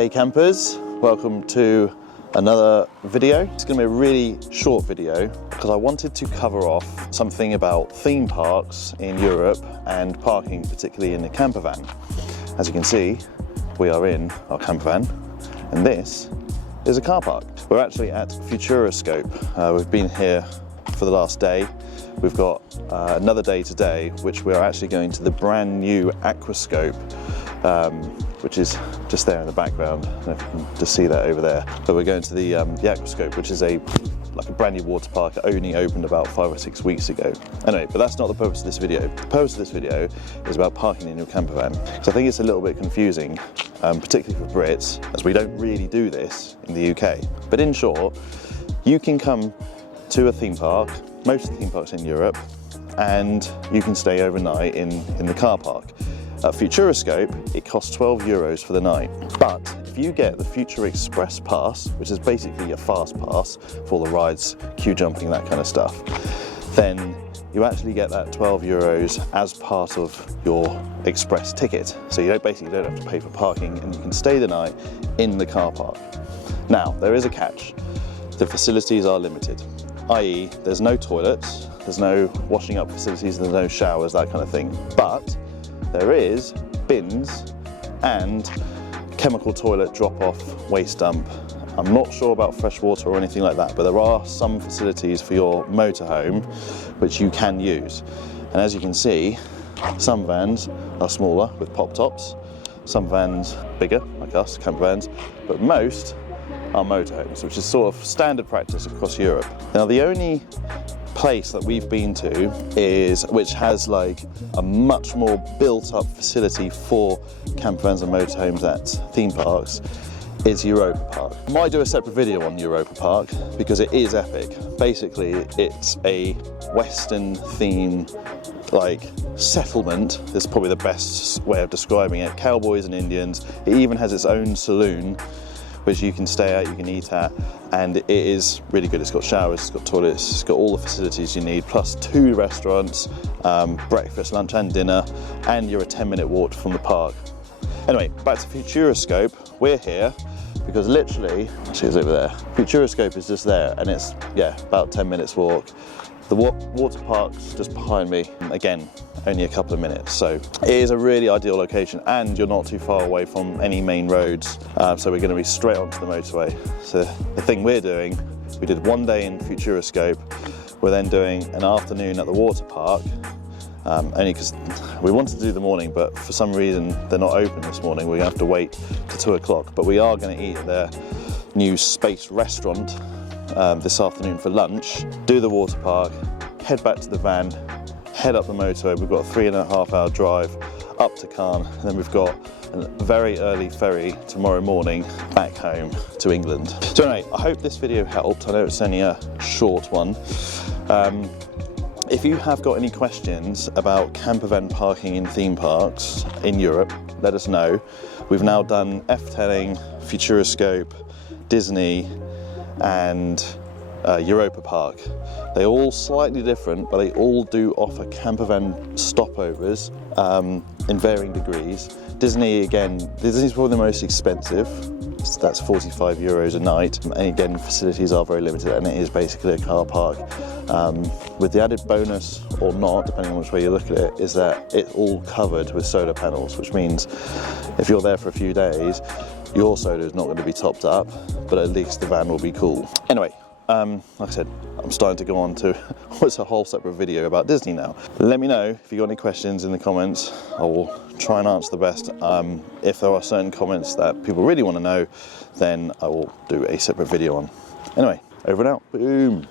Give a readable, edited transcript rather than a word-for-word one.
Hey campers, welcome to another video. It's going to be a really short video because I wanted to cover off something about theme parks in Europe and parking, particularly in the camper van. As you can see, we are in our camper van and this is a car park. We're actually at Futuroscope. We've been here for the last day. We've got another day today, which we're actually going to the brand new Aquascope, which is just there in the background. I don't know if you can just see that over there. But we're going to the Aquascope, which is like a brand new water park that only opened about 5 or 6 weeks ago. Anyway, but that's not the purpose of this video. The purpose of this video is about parking in your camper van. Because I think it's a little bit confusing, particularly for Brits, as we don't really do this in the UK. But in short, you can come to a theme park, most of the theme parks in Europe, and you can stay overnight in the car park. At Futuroscope, it costs €12 for the night. But if you get the Future Express pass, which is basically a fast pass for all the rides, queue jumping, that kind of stuff, then you actually get that €12 as part of your express ticket. So you basically don't have to pay for parking and you can stay the night in the car park. Now, there is a catch. The facilities are limited, i.e. there's no toilets, there's no washing up facilities, there's no showers, that kind of thing. But there is bins and chemical toilet drop-off, waste dump. I'm not sure about fresh water or anything like that, but there are some facilities for your motorhome which you can use. And as you can see, some vans are smaller with pop tops, some vans bigger, like us, camper vans, but most are motorhomes, which is sort of standard practice across Europe. Now, the only place that we've been to which has like a much more built up facility for camper vans and motorhomes at theme parks is Europapark. I might do a separate video on Europapark because it is epic. Basically, it's a Western theme like settlement. That's probably the best way of describing it. Cowboys and Indians. It even has its own saloon which you can stay at, you can eat at, and it is really good. It's got showers, it's got toilets, it's got all the facilities you need, plus 2 restaurants, breakfast, lunch and dinner, and you're a 10-minute walk from the park. Anyway, back to Futuroscope. We're here because literally, see it's over there, Futuroscope is just there, and it's, yeah, about 10 minutes walk. The water park's just behind me, again, only a couple of minutes. So it is a really ideal location and you're not too far away from any main roads. So we're going to be straight onto the motorway. So the thing we're doing, we did one day in Futuroscope. We're then doing an afternoon at the water park, only because we wanted to do the morning, but for some reason they're not open this morning. We're going to have to wait till 2 o'clock, but we are going to eat at their new space restaurant this afternoon for lunch, do the water park, head back to the van, head up the motorway. We've got a 3.5 hour drive up to Caen, and then we've got a very early ferry tomorrow morning back home to England. So anyway, I hope this video helped. I know it's only a short one. If you have got any questions about camper van parking in theme parks in Europe, let us know. We've now done Efftelling, Futuroscope, Disney, and Europapark. They're all slightly different, but they all do offer camper van stopovers in varying degrees. Disney, again, Disney's probably the most expensive. So that's €45 a night. And again, facilities are very limited and it is basically a car park. With the added bonus or not, depending on which way you look at it, is that it's all covered with solar panels, which means if you're there for a few days, your solar is not going to be topped up, but at least the van will be cool. Anyway, like I said, I'm starting to go on to what's a whole separate video about Disney now. Let me know if you got any questions in the comments. I will try and answer the best. If there are certain comments that people really want to know, then I will do a separate video on. Anyway, over and out. Boom.